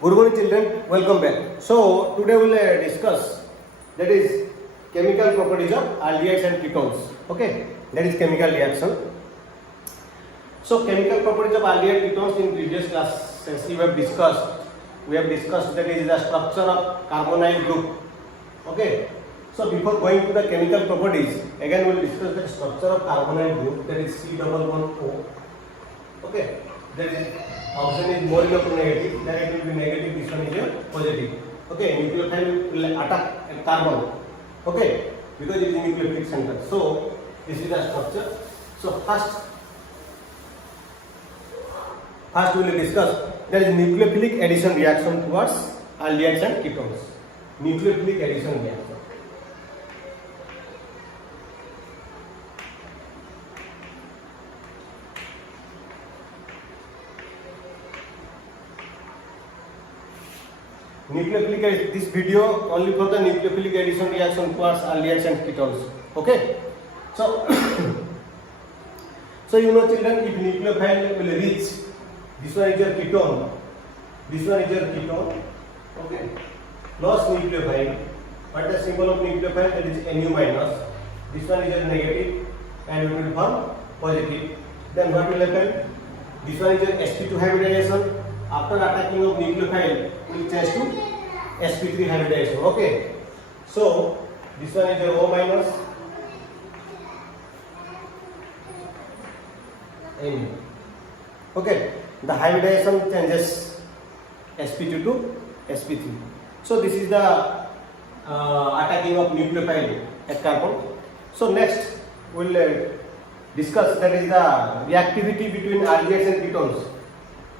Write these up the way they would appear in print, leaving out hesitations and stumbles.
Good morning children, welcome back. So today we will discuss that is chemical properties of aldehydes and ketones. Okay, that is chemical reaction. So chemical properties of aldehyde ketones in previous classes we have discussed that is the structure of carbonyl group. Okay, so before going to the chemical properties, again we will discuss the structure of carbonyl group, that is C double bond O. Okay, that is oxygen is more electronegative, then it will be negative, this one is positive. Okay, nucleophile will attack a carbon. Okay, because it is nucleophilic center. So this is the structure. So first we will discuss there is nucleophilic addition reaction towards aldehydes and ketones. Nucleophilic addition reaction. Nucleophilic, this video only for the nucleophilic addition reaction towards aldehydes and ketones. Okay, so so you know children, if nucleophile will reach, this one is your ketone, this one is your ketone. Okay, lost nucleophile, what the symbol of nucleophile, that is Nu minus, this one is your negative and it will form positive. Then what will happen, this one is your sp2 hybridization. After attacking of nucleophile, will change to sp3 hybridization. Okay, so this one is your O minus, N. Okay, the hybridization changes sp2 to sp3. So this is the attacking of nucleophile at carbon. So next we will discuss that is the reactivity between aldehydes and ketones.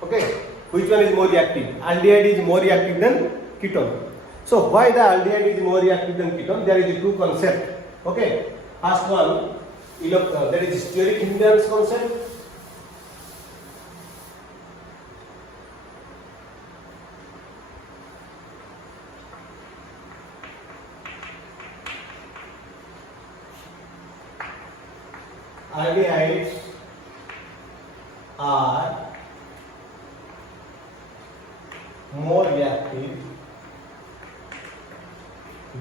Okay. Which one is more reactive? Aldehyde is more reactive than ketone. So why the aldehyde is more reactive than ketone? There is two concepts. Okay. First one, there is steric hindrance concept. Aldehydes are more reactive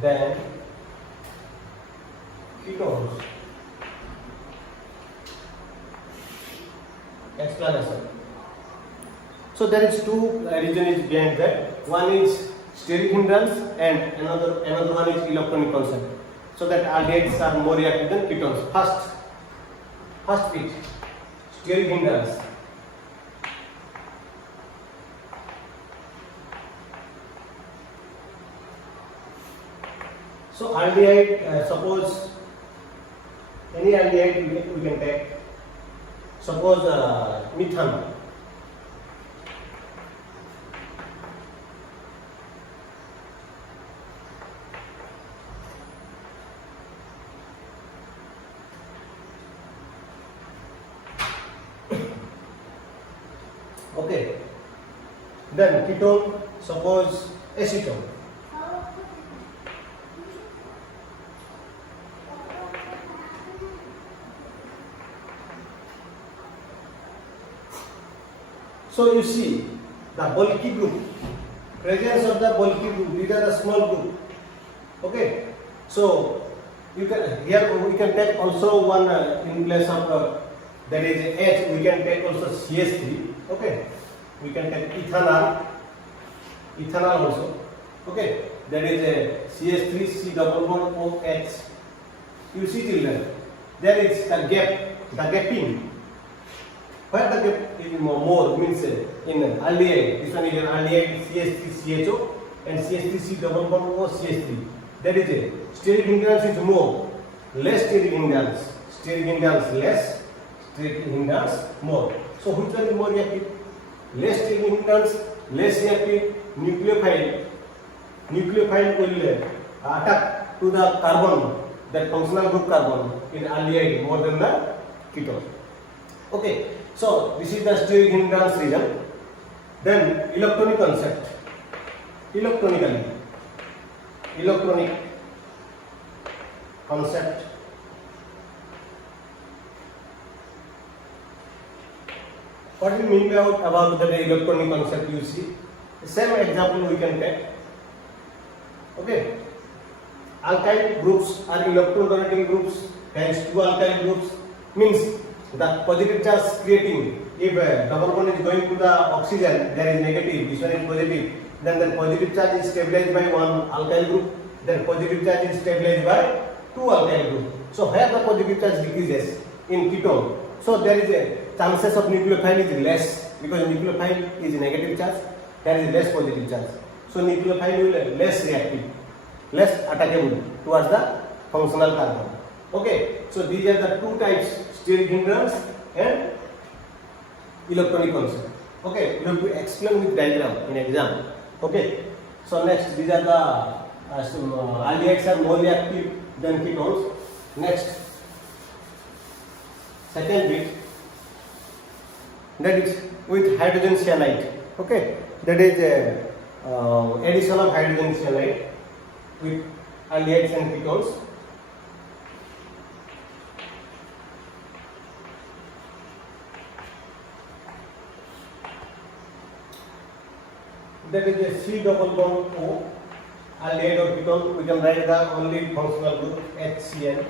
than ketones. Explanation. So there is two reasons behind that. One is steric hindrance and another one is electronic concept. So that aldehydes are more reactive than ketones. First is steric hindrance. So aldehyde, suppose any aldehyde we can take. Suppose methanol. Okay. Then ketone, suppose acetone. So you see the bulky group, presence of the bulky group, these are a small group. Okay, so you can here we can take also one in place of that is H, we can take also CH3. Okay, we can take ethanol also. Okay, that is a CH3 C double bond OH. You see children, there is the gapping. Where the gap is more means in aldehyde, this one is an aldehyde CH3CHO and CH3C double bond O CH3. That is a steric hindrance is more, less steric hindrance less, steric hindrance more. So which one is more reactive? Less steric hindrance, less reactive. Nucleophile will attack to the carbon, that functional group carbon in aldehyde more than the ketone. Okay. So this is the steric hindrance region. Then electronic concept. Electronic concept. What do you mean about the electronic concept you see? The same example we can take. Okay. Alkyl groups are electron donating groups. Hence, two alkyl groups means the positive charge creating. If double bond is going to the oxygen, there is negative. This one is positive. Then the positive charge is stabilized by one alkyl group. Then positive charge is stabilized by two alkyl group. So here the positive charge decreases in ketone. So there is a chances of nucleophile is less because nucleophile is negative charge. There is less positive charge. So nucleophile will be less reactive, less attackable towards the functional carbon. Okay. So these are the two types: steric hindrance and electronic constant. Okay. We have to explain with diagram in exam. Okay. So next, these are the aldehydes are more reactive than ketones. Next, second bit, that is with hydrogen cyanide. Okay, that is addition of hydrogen cyanide with aldehydes and ketones. That is a C double bond O. Aldehyde or ketone, we can write the only functional group HCN.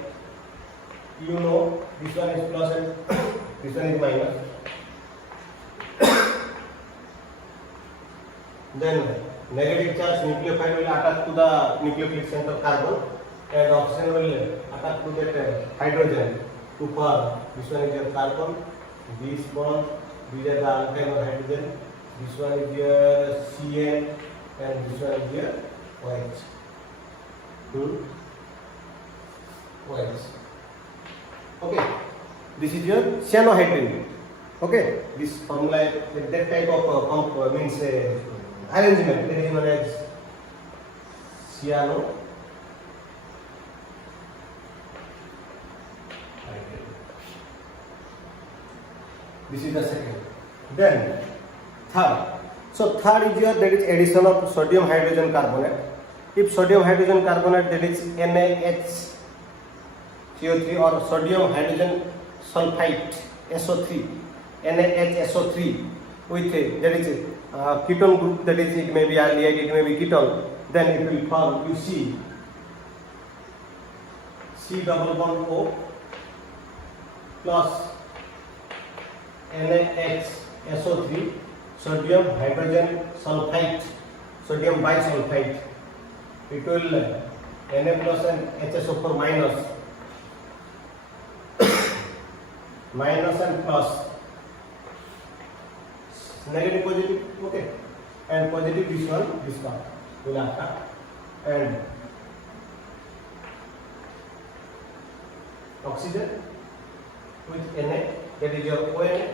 You know, this one is plus and this one is minus. Then negative charge nucleophile will attack to the nucleophilic center carbon, and oxygen will attack to that hydrogen to form. This one is your carbon, this bond, these are the alkyl or hydrogen. This one is your CN, and this one is your OH. OH. Okay. This is your cyanohydrin. Okay. This formula, that type of means arrangement, that is known as cyanohydrin. This is the second. Then third. So third is your, that is addition of sodium hydrogen carbonate. If sodium hydrogen carbonate, that is NaHCO3 or sodium hydrogen sulfite SO3, NaHSO3 with that is ketone group, that is it may be aldehyde, it may be ketone, then it will form, you see, C double bond O plus NaHSO3 sodium hydrogen sulfite, sodium bisulfite. It will Na plus and HSO4 minus, minus and plus, negative positive, okay, and positive this one, this part will attack, and oxygen with Na, that is your ONA,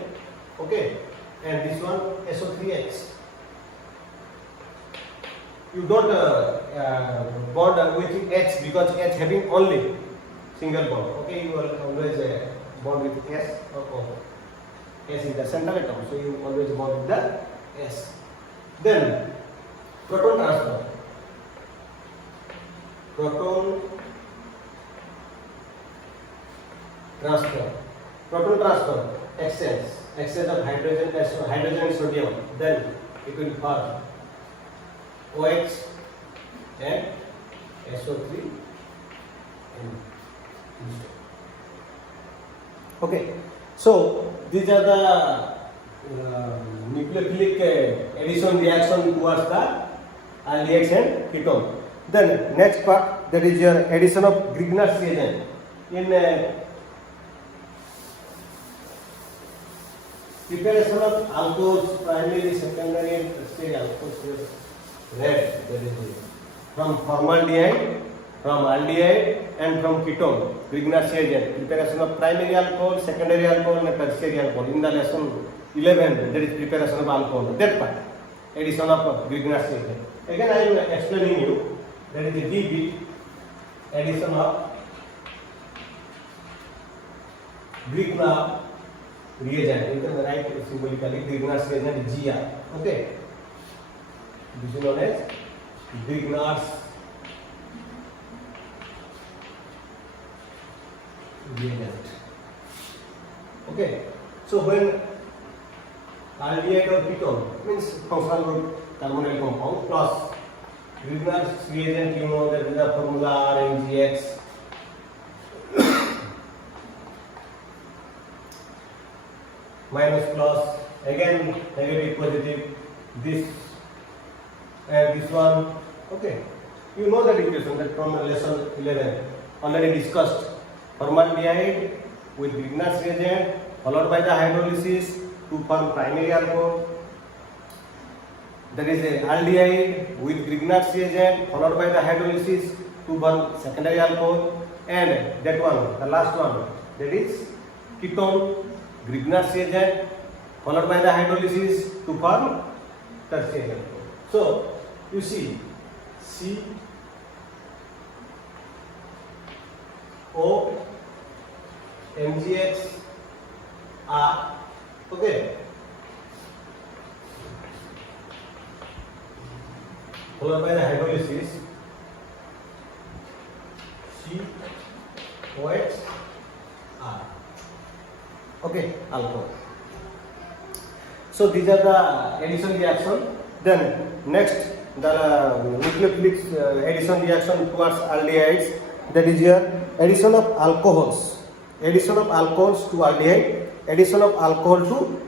okay, and this one SO3H. You don't bond with H because H having only single bond. Okay, you will always bond with S or O. S is the central atom, so you always bond with the S. Then proton transfer. Proton transfer. Proton transfer. Exchange of hydrogen and sodium. Then it will form OH and SO3 and okay. So these are the nucleophilic addition reaction towards the aldehydes and ketone. Then next part, that is your addition of Grignard's reagent in preparation of alcohols, primary, secondary, and tertiary alcohols. Red, that is from formaldehyde, from aldehyde, and from ketone. Grignard's reagent, preparation of primary alcohol, secondary alcohol, and tertiary alcohol. In the lesson 11, that is preparation of alcohol. That part, addition of Grignard's reagent. Again, I am explaining you. That is the D bit, addition of Grignard reagent. You can write symbolically Grignard's reagent Gr. Okay. This is known as Grignard's reagent. Okay. So when aldehyde or ketone means functional group carbonyl compound plus Grignard's reagent, you know that is the formula RMGX. Minus plus, again negative positive, this and this one. Okay, you know that equation that from lesson 11 already discussed. Formaldehyde with Grignard's reagent followed by the hydrolysis to form primary alcohol. There is a aldehyde with Grignard's reagent followed by the hydrolysis to form secondary alcohol, and that one, the last one, that is ketone, Grignard's reagent followed by the hydrolysis to form tertiary alcohol. So you see C O MgX R, okay, followed by the hydrolysis COH R, okay, alcohol. So these are the addition reaction. Then next the nucleophilic addition reaction towards aldehydes, that is here addition of alcohols to aldehyde, addition of alcohol to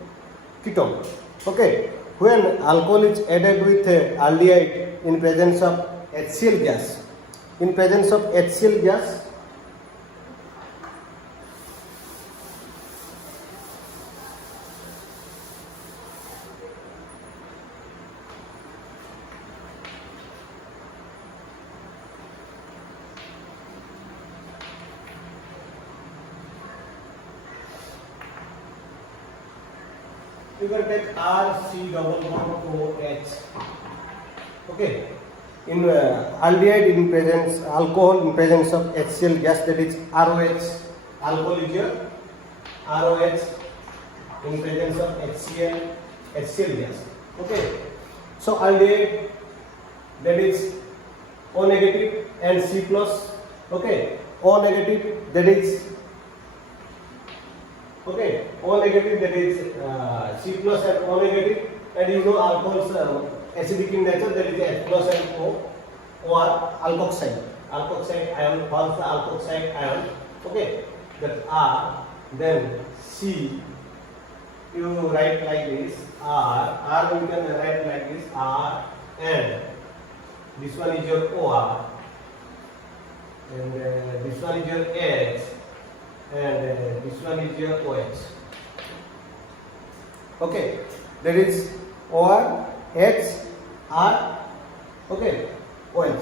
ketone. Okay, when alcohol is added with aldehyde in presence of HCl gas, you can take RC double bond OH. Okay, in aldehyde in presence, alcohol in presence of HCl gas, that is ROH. Alcohol is here ROH in presence of HCl gas. Okay, so aldehyde, that is O negative and C plus. Okay, O negative, that is okay, O negative, that is C plus and O negative, and you know alcohols acidic in nature, that is H plus and O, or alkoxide ion forms the alkoxide ion. Okay, that R, then C, you write like this, R you can write like this, R, and this one is your OR, and this one is your H, and this one is your OH. Okay, that is OR, H, R, okay, OH.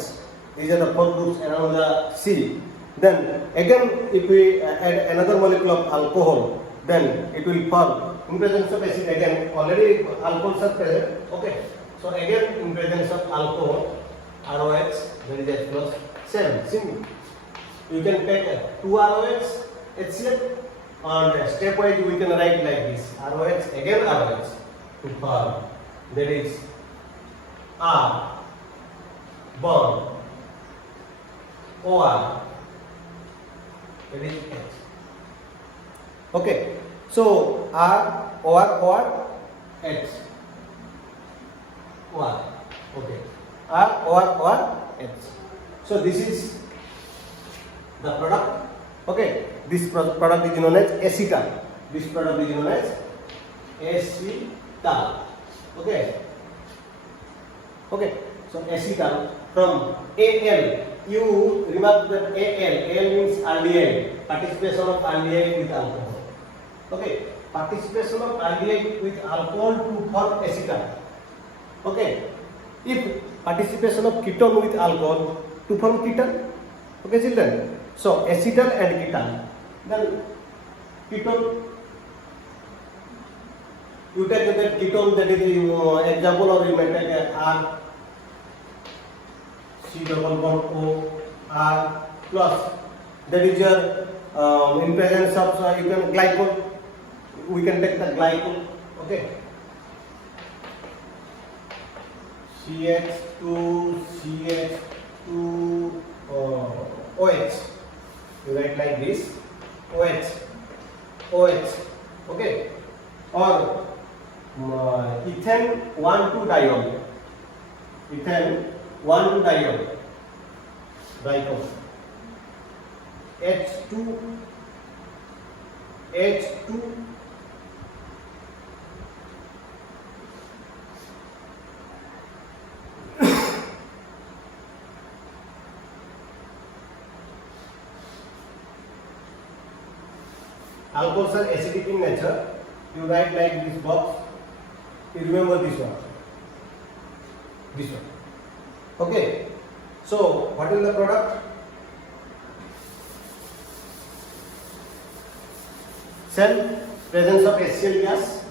These are the four groups around the C. Then again, if we add another molecule of alcohol, then it will form in presence of acid. Again, already alcohols are present. Okay, so again in presence of alcohol, ROH, that is H plus. Same. You can take 2 ROH HCl, and stepwise we can write like this, ROH, again ROH to form, that is R bond OR, that is H. Okay, so R OR H, OR, okay, R OR H. So this is the product. Okay, this product is known as acetal. This product is known as acetal. Okay. So acetal from Al. You remember that Al means aldehyde. Participation of aldehyde with alcohol. Okay. Participation of aldehyde with alcohol to form acetal. Okay. If participation of ketone with alcohol to form ketone. Okay, children. So acetal and ketone. Then ketone, you take that ketone, that is example, or you may take R C double bond O R plus, that is your in presence of you can glycol, we can take the glycol. Okay, CH2 OH. You write like this, OH, okay, or ethane 1,2-diol. Ethane 1,2-diol. Dicom. H2 alcohols are acidic in nature. You write like this box. You remember this one. This one. Okay. So what is the product? Cell presence of HCl gas.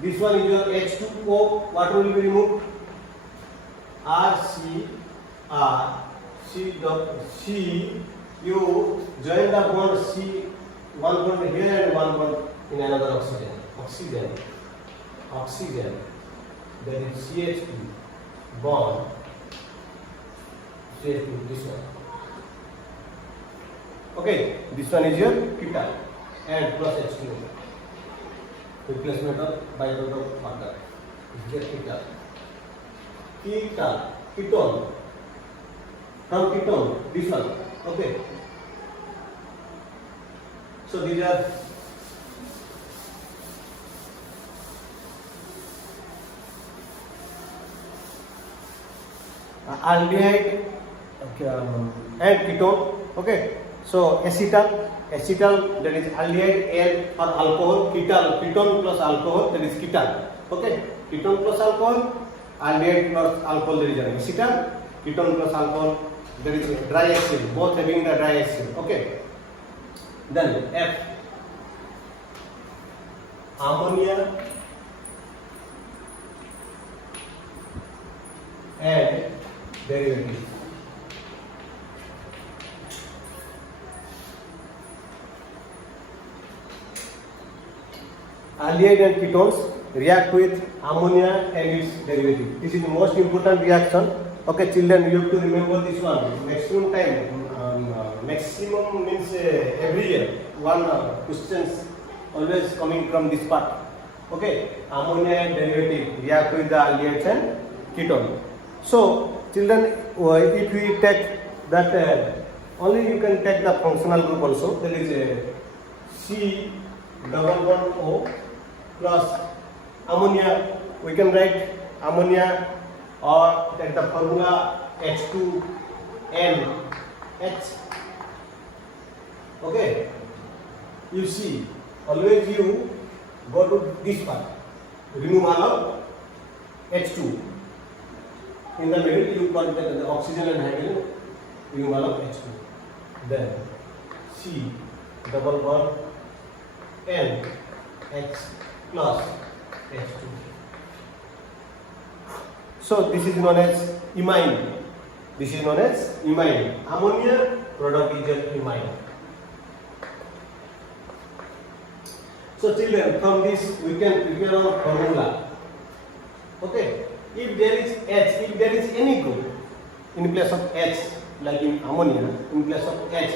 This one is your H2O. Water will be removed. C. You join the bond C, one bond here and one bond in another oxygen. Oxygen. That is CH2 bond. CH2. This one. Okay. This one is your ketal and plus H2O. Replacement of byproduct water. This is ketal. Ketone. From ketone, this one. Okay. So these are aldehyde, okay, and ketone. Okay. So acetal that is aldehyde and or alcohol. Ketone plus alcohol, that is ketal. Okay. Ketone plus alcohol, aldehyde plus alcohol, there is an acetal. Ketone plus alcohol, there is dry HCl, both having the dry HCl. Okay. Then F, ammonia and derivative. Aldehyde and ketones react with ammonia and its derivative. This is the most important reaction. Okay, children, you have to remember this one. Maximum time, maximum means every year one questions always coming from this part. Okay, ammonia and derivative react with the aldehydes and ketone. So, children, if we take that, only you can take the functional group also. There is a C double bond O plus ammonia. We can write ammonia. Or take the formula H2NH. Okay. You see, always you go to this part. Remove all of H2. In the middle, you put the oxygen and hydrogen. Remove all of H2. Then C double bond N H plus H2. So this is known as imine. Ammonia product is an imine. So children, from this we can prepare our formula. Okay. If there is H, if there is any group in place of H, like in ammonia, in place of H,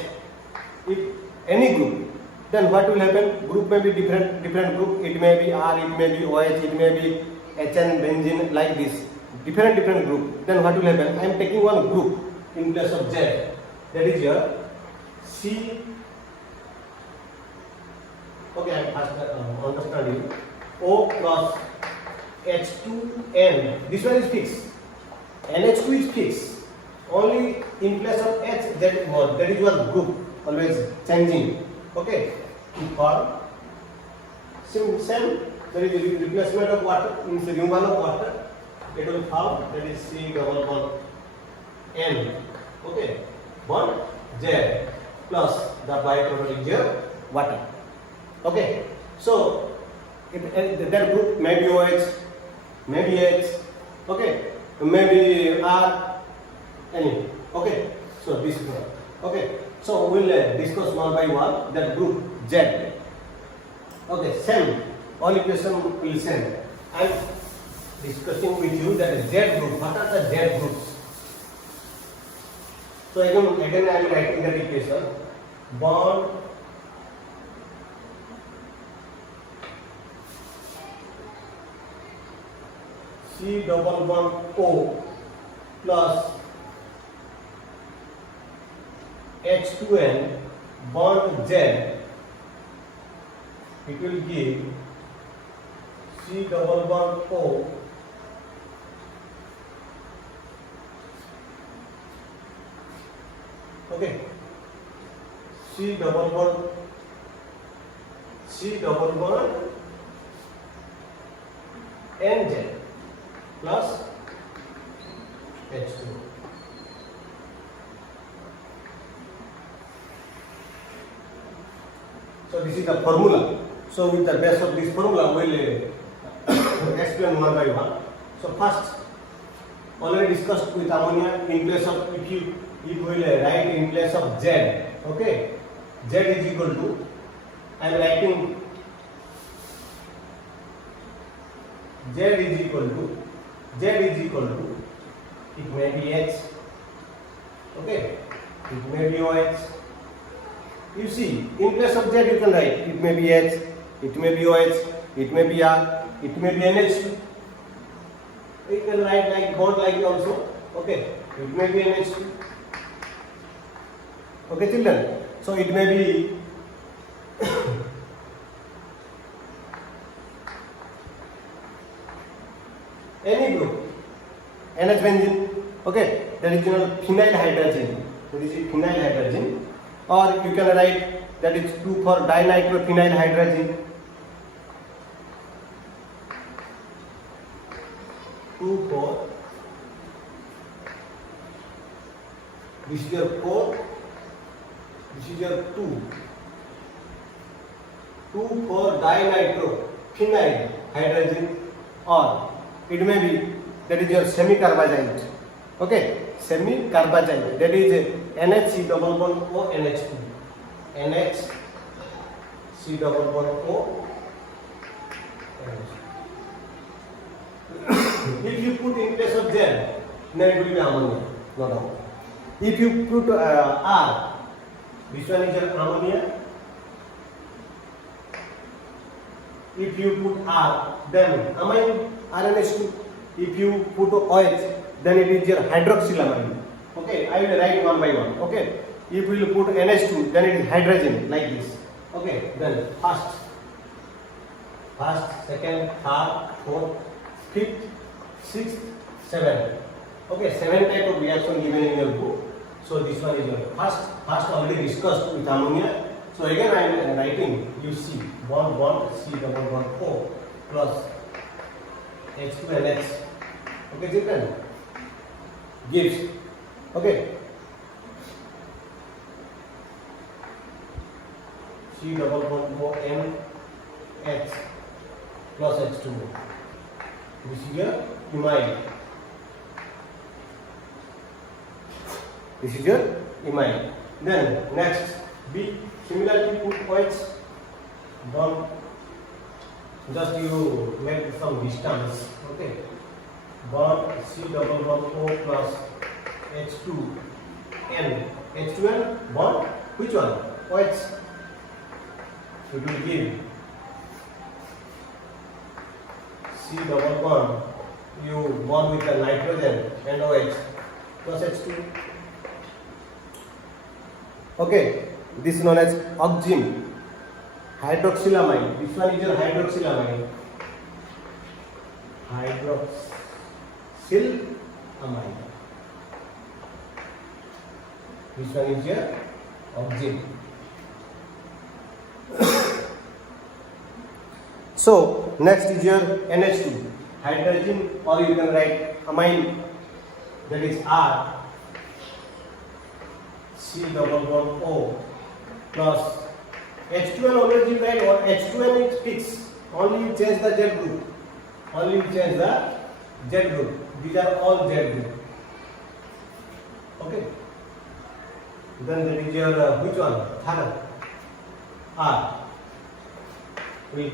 if any group, then what will happen? Group may be different group. It may be R, it may be OH, it may be HN, benzene, like this. Different group. Then what will happen? I am taking one group in place of Z. That is your C. Okay, I am understanding. O plus H2N. This one is fixed. NH2 is fixed. Only in place of H, that is your group. Always changing. Okay. For same, there is a replacement of water, means removal of water. It will form, that is C double bond N. Okay. Bond Z plus the byproduct is your water. Okay. So that group may be OH, maybe H, okay, maybe R, any. Okay. So this is one. Okay. So we'll discuss one by one that group Z. Okay. Same. All equation will send. I'm discussing with you that Z group. What are the Z groups? So again I am writing the equation. Bond C double bond O plus H2N bond Z, it will give C double bond O okay, C double bond NZ plus H2. So this is the formula. So with the base of this formula, we will explain one by one. So first, already discussed with ammonia in place of if we will write in place of Z. Okay, Z is equal to, I am writing Z is equal to, it may be H, okay, it may be OH. You see, in place of Z you can write it may be H, it may be OH, it may be R, it may be NH2. You can write like bond like also, okay, it may be NH2. Okay, children. So it may be any group, NH benzene, okay, that is called phenyl hydrazine. So this is phenyl hydrazine, or you can write that is 2 for dinitrophenyl hydrazine, 2 for, this is your 4, this is your 2 for dinitrophenyl hydrazine, or it may be that is your semi-carbazide, okay, semi-carbazide, that is NHC double bond O NH2, NHC double bond O NH2. If you put in place of Z, then it will be ammonia, no doubt. If you put R, this one is your ammonia. If you put R, then amine RNH2. If you put OH, then it is your hydroxylamine. Okay, I will write one by one. Okay, if you put NH2, then it is hydrogen like this. Okay, then first, second, third, fourth, fifth, sixth, seventh. Okay, 7 type of reaction given in your book. So this one is your first already discussed with ammonia. So again I am writing, you see, bond C double bond O plus H2NH. Okay, children, gives, okay, C double bond O NH plus H2O. This is your imine. This is your imine. Then next, B. Similarly put OH bond. Just you make some distance. Okay. Bond C double bond O plus H2N. H2N bond. Which one? OH. It will give C double bond. You bond with the nitrogen and OH plus H2. Okay, this is known as oxime, hydroxylamine. This one is your hydroxylamine. Hydroxylamine. This one is your oxime. So next is your NH2, hydrogen, or you can write amine, that is R. C double bond O plus H2N already right, or H2N is fixed. Only you change the Z group. Only you change the Z group. These are all Z group. Okay. Then there is your which one? Third. R. We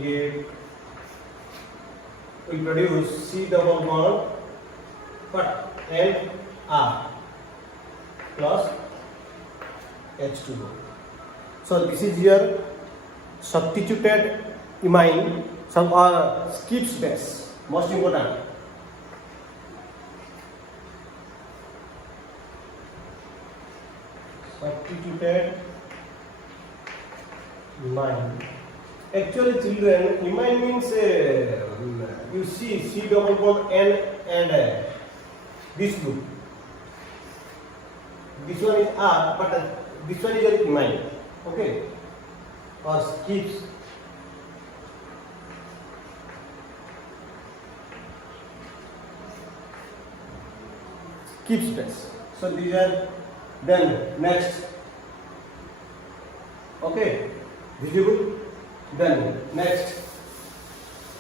produce C double bond, but N R plus H2O. So this is your substituted imine, some Skips base. Most important. imine. Actually, children, imine means you see C double bond N and this group. This one is R, but this one is your imine. Okay, or skips. Keep space. So these are then next. Okay, visible. Then next,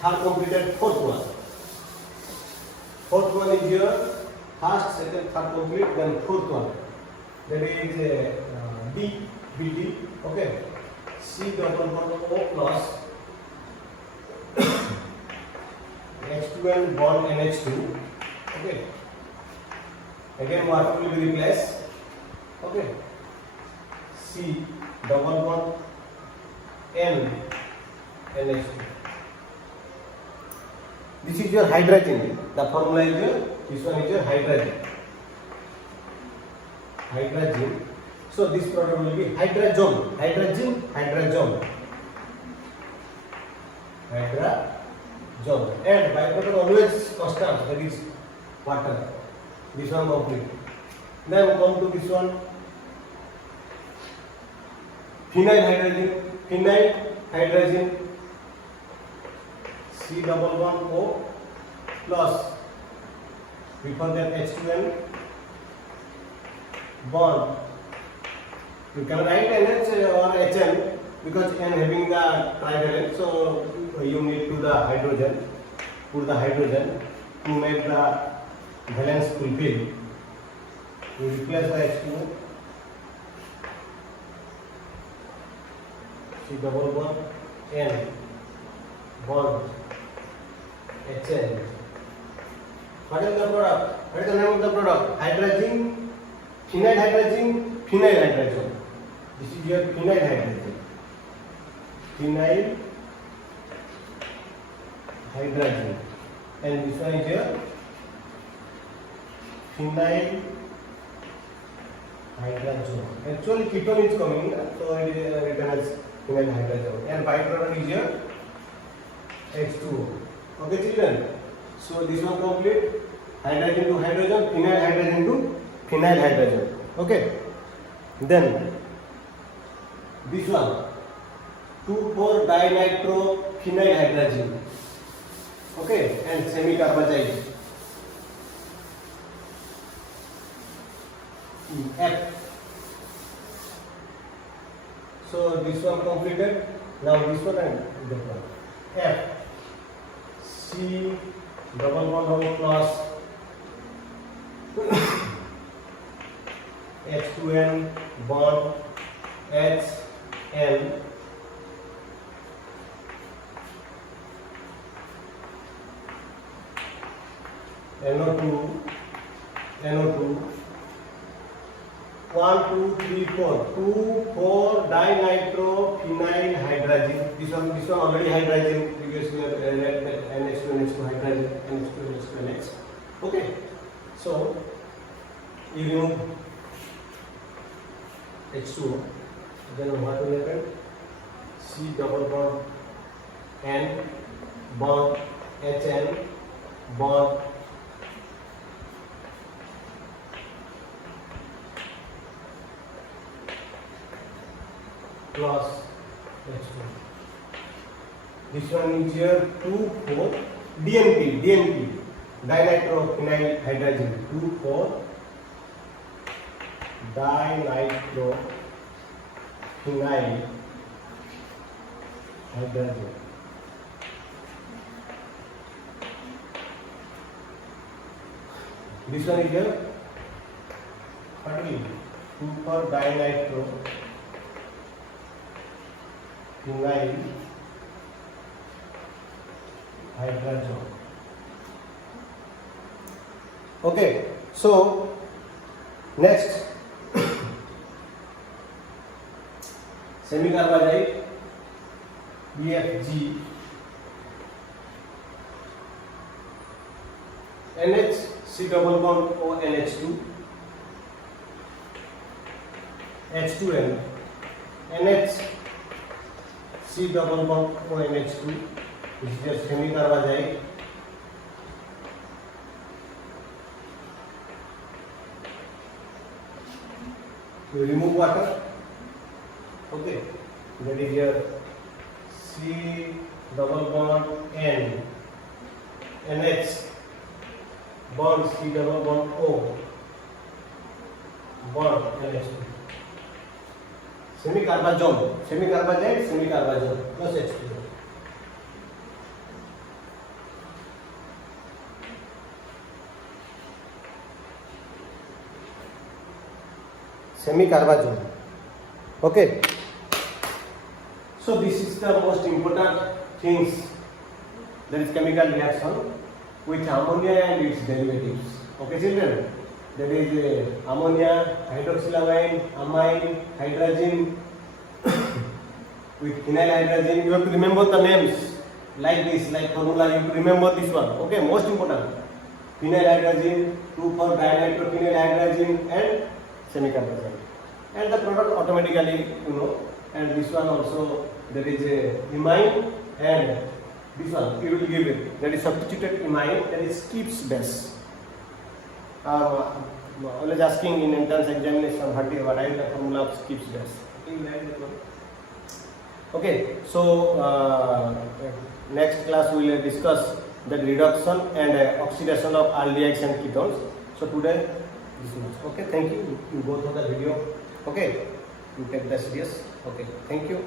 have completed fourth one. Fourth one is your first, second, third complete. Then fourth one. That is D, BD. Okay, C double bond O plus H2N bond NH2. Okay. Again, what will be replaced? Okay. C double bond N NH2. This is your hydrogen. The formula is your, this one is your hydrogen. Hydrogen. So this product will be hydrazone. Hydrogen, hydrazone. Hydrazone. And byproduct always constant, that is water. This one complete. Then come to this one. Phenyl hydrogen. Phenyl hydrogen. C double bond O plus before that H2N bond. You can write NH or HN because N having the trivalent, so you need to the hydrogen, put the hydrogen to make the valence fulfill. You replace the H2O. C double bond N bond HN. What is the product? What is the name of the product? Hydrazine, phenyl hydrazine, phenyl hydrazine. This is your phenyl hydrazine. Phenyl hydrazine. And this one is your phenyl hydrazone. Actually, ketone is coming, so it is written as phenyl hydrazone. And byproduct is your H2O. Okay, children. So this one complete. Hydrogen to hydrogen, phenyl hydrogen to phenyl hydrogen. Okay. Then this one 2,4-dinitrophenyl hydrazine. Okay, and semi-carbazide. F. So this one completed. Now this one and this one. F. C double bond O plus H2N bond HN NO2 1, 2, 3, 4 2,4-dinitrophenyl hydrazine. This one already hydrazine. Previously NH2 hydrazine, NH2 NH. Okay. So you remove H2O. Then what will happen? C double bond N bond HN bond plus H2. This one is your 2,4 DNP dinitrophenyl hydrazine 2,4-dinitrophenyl hydrazine. This one is your 2,4-dinitrophenyl hydrazone. Okay, so next semi-carbazide BFG NH C double bond O NH2 H2N NH C double bond ONH2, which is just semi-carbazide. You remove water. Okay, that is your C double bond N, NH, bond C double bond O, bond NH2. Semi-carbazole, semi-carbazide, semi-carbazole plus H2O. Semi-carbazole. Okay. So this is the most important things, that is chemical reaction with ammonia and its derivatives. Okay, children, that is ammonia, hydroxylamine, amine, hydrazine with phenyl hydrazine. You have to remember the names like this, like formula. You have to remember this one. Okay, most important. Phenyl hydrazine, 2,4-dinitrophenyl hydrazine, and semi-carbazide. And the product automatically, you know. And this one also, there is a imine, and this one you will give it, that is substituted imine, that is Gibbs base. Always asking in entrance examination what is the formula of Gibbs base. Okay, so next class we will discuss the reduction and oxidation of aldehydes and ketones. So today this much. Okay, thank you. You go through the video. Okay, you take the serious. Okay, thank you.